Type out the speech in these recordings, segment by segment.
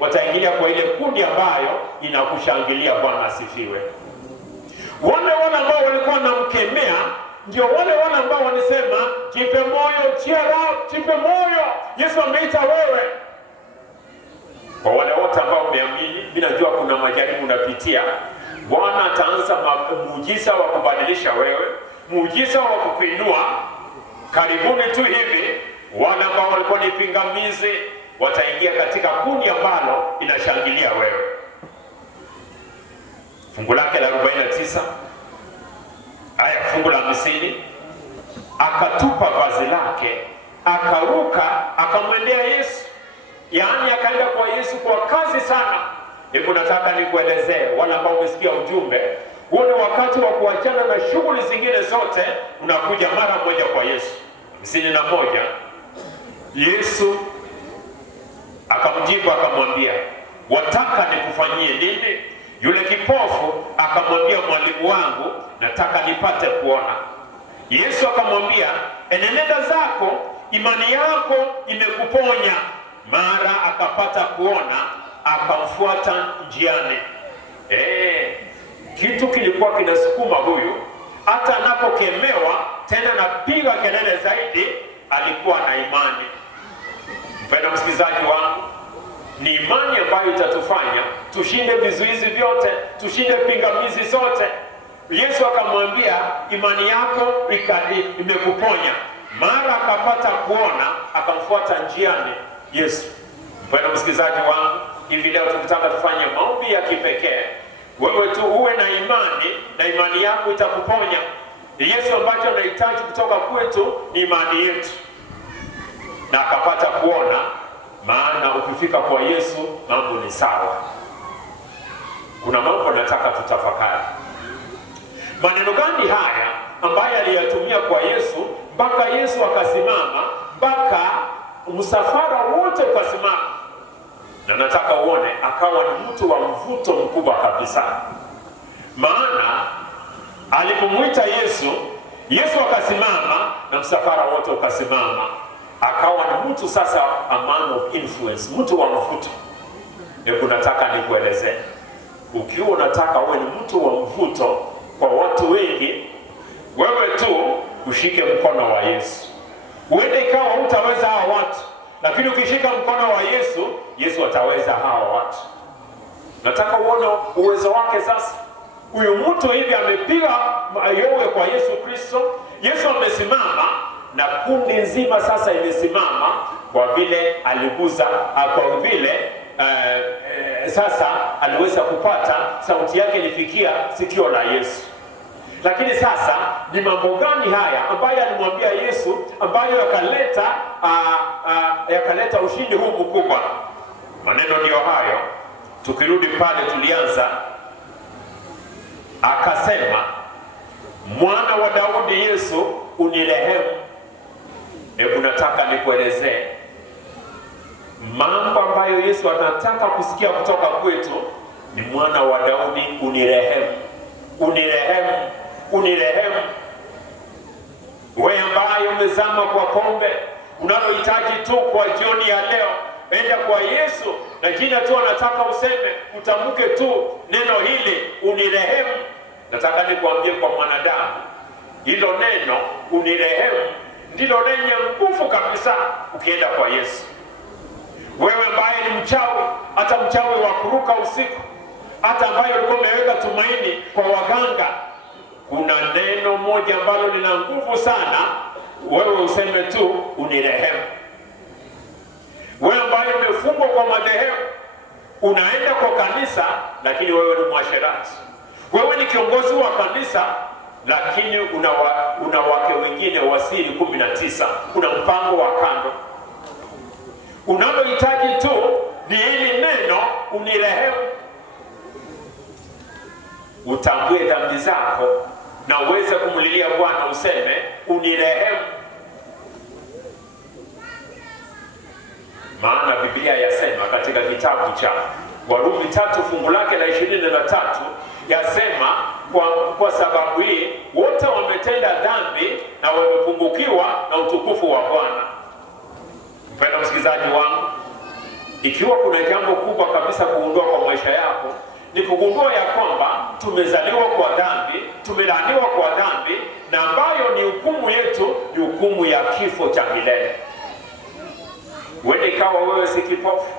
wataingilia kwa ile kundi ambayo inakushangilia. Bwana asifiwe. Wale ambao walikuwa wanamkemea ndio wale ambao wanasema jipe moyo, cheer up, jipe moyo, Yesu ameita wewe. Kwa wale wote ambao umeamini, mimi najua kuna majaribu unapitia, Bwana ataanza muujiza wa kubadilisha wewe, muujiza wa kukuinua. Karibuni tu hivi wale ambao walikuwa ni pingamizi wataingia katika kundi ambalo inashangilia wewe. Fungu lake la 49 aya fungu la 50, akatupa vazi lake, akaruka, akamwendea Yesu. Yaani akaenda kwa Yesu kwa kasi sana. Hebu nataka nikuelezee wale ambao umesikia ujumbe huo, ni wakati wa kuachana na shughuli zingine zote, unakuja mara moja kwa Yesu. 51, Yesu akamjibu akamwambia, wataka nikufanyie nini? Yule kipofu akamwambia, mwalimu wangu, nataka nipate kuona. Yesu akamwambia, enenda zako, imani yako imekuponya. Mara akapata kuona, akamfuata njiani. Kitu kilikuwa kinasukuma huyu, hata anapokemewa tena napiga kelele zaidi, alikuwa na imani. Mpendwa msikilizaji wangu, ni imani ambayo itatufanya tushinde vizuizi vyote, tushinde pingamizi zote. Yesu akamwambia, imani yako imekuponya. Mara akapata kuona, akamfuata njiani Yesu. Mpendwa msikilizaji wangu, hivi leo tukitaka tufanye maombi ya kipekee, wewe tu uwe na imani na imani yako itakuponya. Yesu ambacho anahitaji kutoka kwetu ni imani yetu. Na akapata kuona, maana ukifika kwa Yesu mambo ni sawa. Kuna mambo nataka tutafakari. Maneno gani haya ambaye aliyatumia kwa Yesu mpaka Yesu akasimama, mpaka msafara wote ukasimama? Na nataka uone akawa ni mtu wa mvuto mkubwa kabisa. Maana alipomwita Yesu, Yesu akasimama na msafara wote ukasimama. Akawa ni mtu sasa, a man of influence, mtu wa mvuto. Hebu nataka nikuelezee, ukiwa unataka uwe ni mtu wa mvuto kwa watu wengi, wewe tu ushike mkono wa Yesu. Uende ikawa hutaweza hao watu, lakini ukishika mkono wa Yesu, Yesu ataweza hao watu. Nataka uone uwezo wake sasa. Huyu mtu hivi amepiga yowe kwa Yesu Kristo, Yesu amesimama na kundi nzima sasa imesimama, kwa vile aliguza, kwa vile sasa aliweza kupata sauti yake ilifikia sikio la Yesu. Lakini sasa ni mambo gani haya ambayo alimwambia Yesu ambayo yakaleta ushindi huu mkubwa? Maneno ndio hayo. Tukirudi pale tulianza, akasema, mwana wa Daudi Yesu unirehemu. Hebu nataka nikuelezee mambo ambayo Yesu anataka kusikia kutoka kwetu. Ni mwana wa Daudi unirehemu, unirehemu, unirehemu. Wewe ambaye umezama kwa pombe, unalohitaji tu kwa jioni ya leo, enda kwa Yesu na jina tu anataka useme, utamke tu neno hili, unirehemu. Nataka nikuambie kwa mwanadamu, hilo neno unirehemu ndilo lenye nguvu kabisa ukienda kwa Yesu. Wewe ambaye ni mchawi, hata mchawi wa kuruka usiku, hata ambaye ulikuwa umeweka tumaini kwa waganga, kuna neno moja ambalo lina nguvu sana, wewe useme tu unirehemu. Wewe ambaye umefungwa kwa madhehebu, unaenda kwa kanisa lakini wewe ni mwasherati. Wewe ni kiongozi wa kanisa lakini una wake wengine wasiri 19, una mpango wa kando. Unalohitaji tu ni hili neno unirehemu. Utambue dhambi zako na uweze kumlilia Bwana, useme unirehemu. Maana Biblia yasema katika kitabu cha Warumi 3 fungu lake la 23 yasema, kwa sababu hii wote wametenda dhambi na wamepungukiwa na utukufu wa Bwana. Mpendwa msikilizaji wangu, Ikiwa kuna jambo kubwa kabisa kugundua kwa maisha yako, ni kugundua ya kwamba tumezaliwa kwa dhambi, tumelaaniwa kwa dhambi, na ambayo ni hukumu yetu, ni hukumu ya kifo cha milele. Huenda ikawa wewe si kipofu,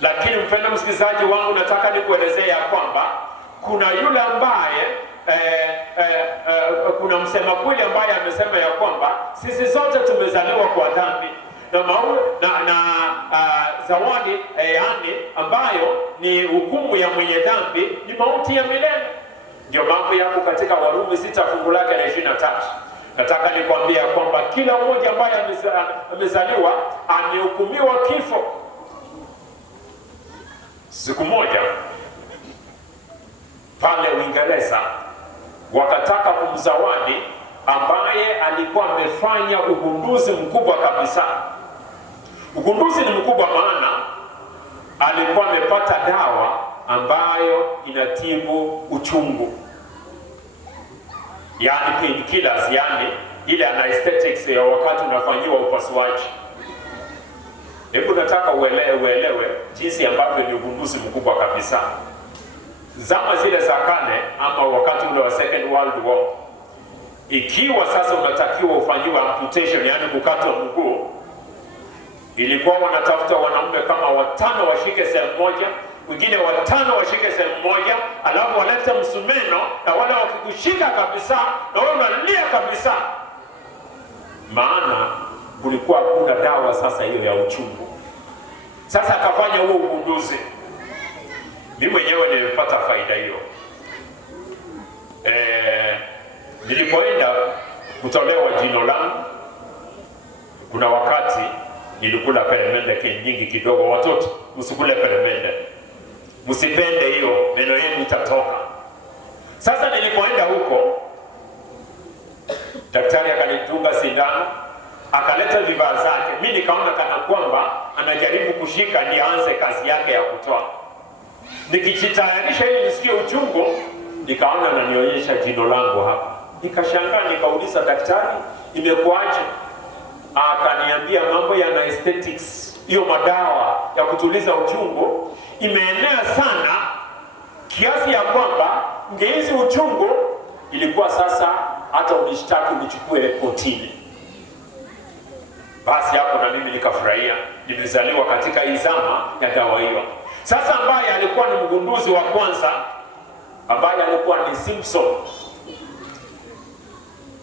lakini mpendwa msikilizaji wangu, nataka nikuelezea ya kwamba kuna yule ambaye kuna msema kweli ambaye amesema ya kwamba sisi sote tumezaliwa kwa dhambi, na zawadi yani ambayo ni hukumu ya mwenye dhambi ni mauti ya milele. Ndio mambo yako katika Warumi 6 fungu lake la 23. Nataka nikwambia kwamba kila mmoja ambaye amezaliwa amehukumiwa kifo. Siku moja pale Uingereza wakataka kumzawadi ambaye alikuwa amefanya ugunduzi mkubwa kabisa. Ugunduzi ni mkubwa maana alikuwa amepata dawa ambayo inatibu uchungu, yani painkillers, yani ile anesthetics ya wakati unafanyiwa upasuaji. Hebu nataka uelewe jinsi ambavyo ni ugunduzi mkubwa kabisa. Zama zile za kale ama wakati ule wa Second World War, ikiwa sasa unatakiwa ufanyiwe amputation, yani kukatwa mguu, ilikuwa wanatafuta wanaume kama 5 washike sehemu moja, wengine 5 washike sehemu moja, alafu walete msumeno, na wale wakikushika kabisa na wewe unalia kabisa, maana kulikuwa hakuna dawa sasa hiyo ya uchungu. Sasa akafanya huo ugunduzi. Mimi mwenyewe nimepata faida hiyo. Nilipoenda kutolewa jino langu, kuna wakati nilikula peremende nyingi kidogo. Watoto, msikule peremende, msipende hiyo, meno yenu itatoka. Sasa nilipoenda huko, daktari akanitunga sindano, akaleta vifaa zake. Mimi nikaona kana kwamba anajaribu kushika ndio aanze kazi yake ya kutoa. Nikijitayarisha ili nisikie uchungu, nikaona ananionyesha jino langu hapa. Nikashangaa, nikauliza daktari, imekuaje? Akaniambia mambo ya anesthetics, hiyo madawa ya kutuliza uchungu imeenea sana kiasi ya kwamba ngeizi uchungu ilikuwa sasa hata unishtaki unichukue kotini. Basi hapo na mimi nikafurahia, nimezaliwa katika izama ya dawa hiyo. Sasa ambaye alikuwa ni mgunduzi wa kwanza, ambaye alikuwa ni Simpson,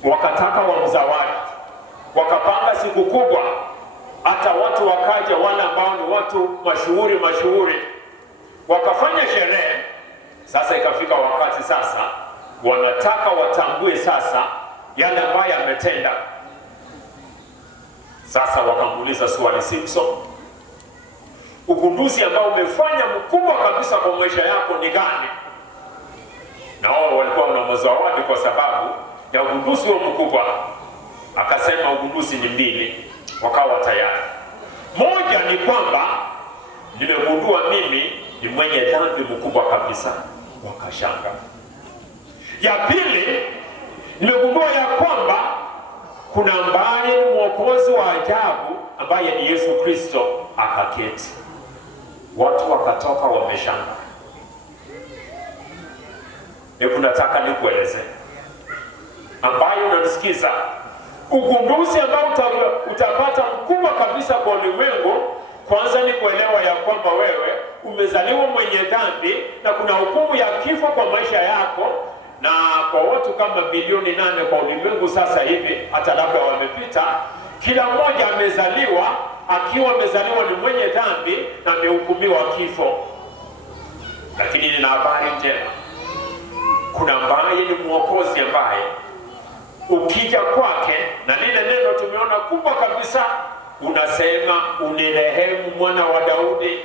wakataka wamzawadi, wakapanga siku kubwa, hata watu wakaja, wale ambao ni watu mashuhuri, wakafanya sherehe. Sasa ikafika wakati sasa wanataka watambue sasa yale ambaye ametenda. Sasa wakamuuliza swali, Simpson, ugunduzi ambao umefanya mkubwa kabisa kwa maisha yako ni gani? Na wao walikuwa wanamzawadi kwa sababu ya ugunduzi huo mkubwa. Akasema ugunduzi ni 2. Wakawa tayari. Moja ni kwamba nimegundua mimi ni mwenye dhambi mkubwa kabisa. Wakashanga. Ya pili, nimegundua ya kwamba kuna ambaye ni mwokozi wa ajabu ambaye ni Yesu Kristo. Akaketi. Watu wakatoka wameshanga. Hebu nataka nikueleze, ambayo unanisikiza, ugunduzi ambao utapata mkubwa kabisa kwa ulimwengu, kwanza ni kuelewa ya kwamba wewe umezaliwa mwenye dhambi na kuna hukumu ya kifo kwa maisha yako. Na kwa watu kama bilioni 8 kwa ulimwengu sasa hivi, hata labda wamepita, kila mmoja amezaliwa akiwa amezaliwa ni mwenye dhambi na amehukumiwa kifo. Lakini nina habari njema, kuna ambaye ni mwokozi ambaye ukija kwake, na lile neno tumeona kubwa kabisa, unasema unirehemu mwana wa Daudi.